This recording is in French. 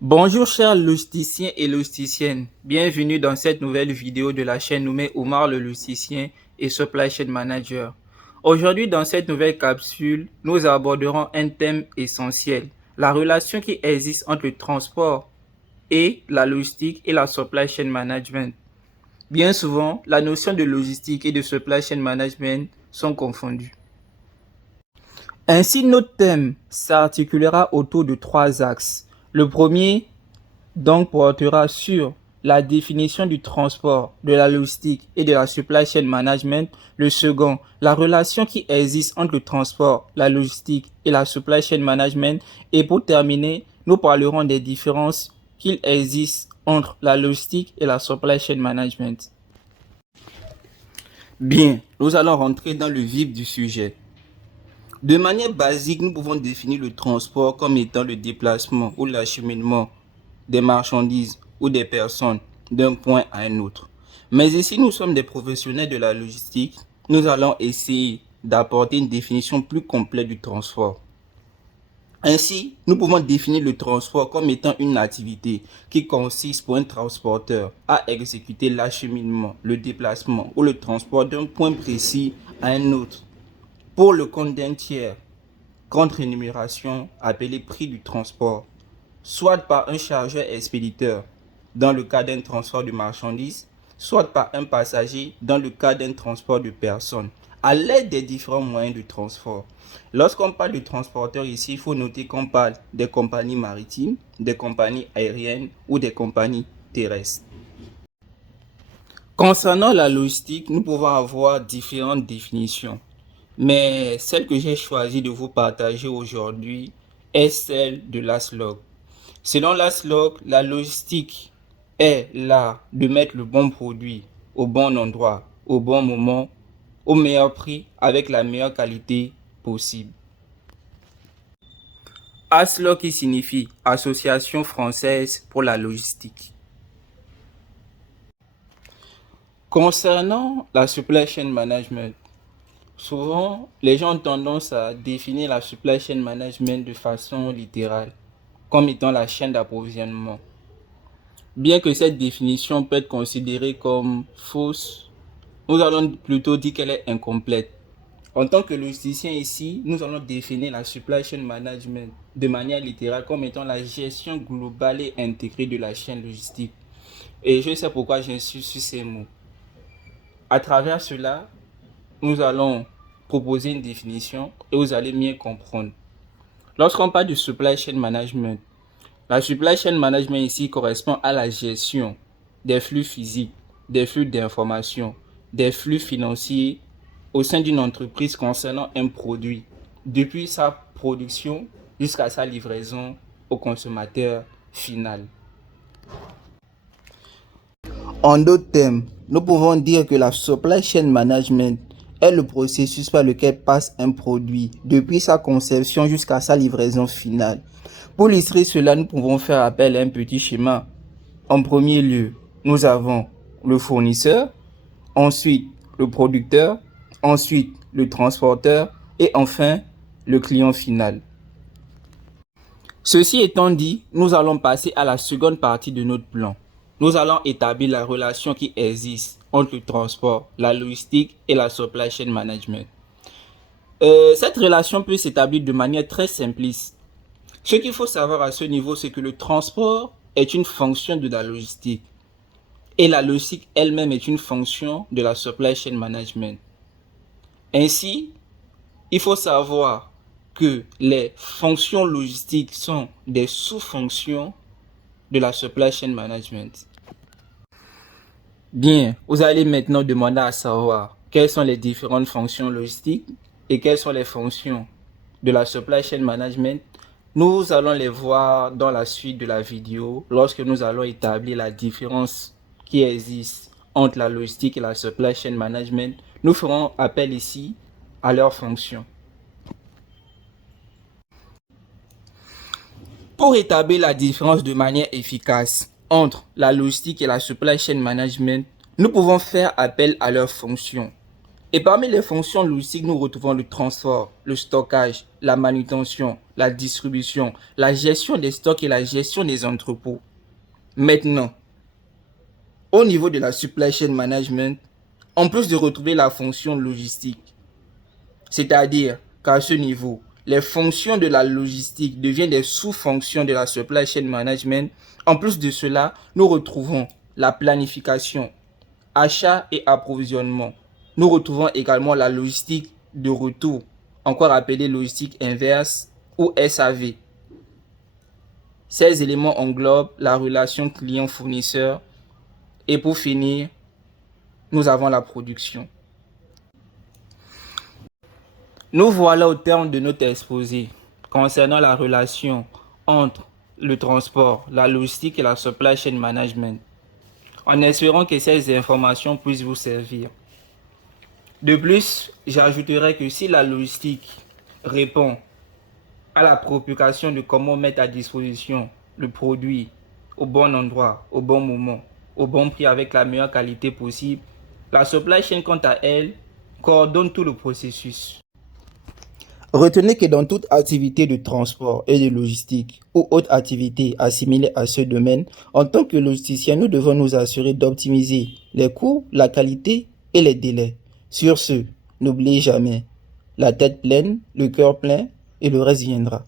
Bonjour chers logisticiens et logisticiennes, bienvenue dans cette nouvelle vidéo de la chaîne nommée Omar le logisticien et Supply Chain Manager. Aujourd'hui dans cette nouvelle capsule, nous aborderons un thème essentiel, la relation qui existe entre le transport et la logistique et la Supply Chain Management. Bien souvent, la notion de logistique et de Supply Chain Management sont confondues. Ainsi, notre thème s'articulera autour de trois axes. Le premier donc portera sur la définition du transport, de la logistique et de la supply chain management. Le second, la relation qui existe entre le transport, la logistique et la supply chain management. Et pour terminer, nous parlerons des différences qu'il existe entre la logistique et la supply chain management. Bien, nous allons rentrer dans le vif du sujet. De manière basique, nous pouvons définir le transport comme étant le déplacement ou l'acheminement des marchandises ou des personnes d'un point à un autre. Mais ici, nous sommes des professionnels de la logistique. Nous allons essayer d'apporter une définition plus complète du transport. Ainsi, nous pouvons définir le transport comme étant une activité qui consiste pour un transporteur à exécuter l'acheminement, le déplacement ou le transport d'un point précis à un autre pour le compte d'un tiers, contre rémunération appelée prix du transport, soit par un chargeur expéditeur dans le cas d'un transport de marchandises, soit par un passager dans le cas d'un transport de personnes, à l'aide des différents moyens de transport. Lorsqu'on parle de transporteurs ici, il faut noter qu'on parle des compagnies maritimes, des compagnies aériennes ou des compagnies terrestres. Concernant la logistique, nous pouvons avoir différentes définitions. Mais celle que j'ai choisi de vous partager aujourd'hui est celle de l'ASLOG. Selon l'ASLOG, la logistique est l'art de mettre le bon produit au bon endroit, au bon moment, au meilleur prix, avec la meilleure qualité possible. ASLOG qui signifie Association française pour la logistique. Concernant la supply chain management, souvent, les gens ont tendance à définir la supply chain management de façon littérale, comme étant la chaîne d'approvisionnement. Bien que cette définition peut être considérée comme fausse, nous allons plutôt dire qu'elle est incomplète. En tant que logisticien ici, nous allons définir la supply chain management de manière littérale comme étant la gestion globale et intégrée de la chaîne logistique. Et je sais pourquoi j'insiste sur ces mots. À travers cela, nous allons proposer une définition et vous allez mieux comprendre. Lorsqu'on parle de supply chain management, la supply chain management ici correspond à la gestion des flux physiques, des flux d'informations, des flux financiers au sein d'une entreprise concernant un produit, depuis sa production jusqu'à sa livraison au consommateur final. En d'autres termes, nous pouvons dire que la supply chain management est le processus par lequel passe un produit depuis sa conception jusqu'à sa livraison finale. Pour illustrer cela, nous pouvons faire appel à un petit schéma. En premier lieu, nous avons le fournisseur, ensuite le producteur, ensuite le transporteur et enfin le client final. Ceci étant dit, nous allons passer à la seconde partie de notre plan. Nous allons établir la relation qui existe entre le transport, la logistique et la supply chain management. Cette relation peut s'établir de manière très simpliste. Ce qu'il faut savoir à ce niveau, c'est que le transport est une fonction de la logistique et la logistique elle-même est une fonction de la supply chain management. Ainsi, il faut savoir que les fonctions logistiques sont des sous-fonctions de la supply chain management. Bien, vous allez maintenant demander à savoir quelles sont les différentes fonctions logistiques et quelles sont les fonctions de la supply chain management. Nous allons les voir dans la suite de la vidéo lorsque nous allons établir la différence qui existe entre la logistique et la supply chain management. Nous ferons appel ici à leurs fonctions. Pour établir la différence de manière efficace entre la logistique et la supply chain management, nous pouvons faire appel à leurs fonctions. Et parmi les fonctions logistiques, nous retrouvons le transport, le stockage, la manutention, la distribution, la gestion des stocks et la gestion des entrepôts. Maintenant, au niveau de la supply chain management, en plus de retrouver la fonction logistique, c'est-à-dire qu'à ce niveau, les fonctions de la logistique deviennent des sous-fonctions de la supply chain management. En plus de cela, nous retrouvons la planification, achat et approvisionnement. Nous retrouvons également la logistique de retour, encore appelée logistique inverse ou SAV. Ces éléments englobent la relation client-fournisseur et pour finir, nous avons la production. Nous voilà au terme de notre exposé concernant la relation entre le transport, la logistique et la supply chain management, en espérant que ces informations puissent vous servir. De plus, j'ajouterai que si la logistique répond à la préoccupation de comment mettre à disposition le produit au bon endroit, au bon moment, au bon prix avec la meilleure qualité possible, la supply chain, quant à elle, coordonne tout le processus. Retenez que dans toute activité de transport et de logistique ou autre activité assimilée à ce domaine, en tant que logisticien, nous devons nous assurer d'optimiser les coûts, la qualité et les délais. Sur ce, n'oubliez jamais, la tête pleine, le cœur plein et le reste viendra.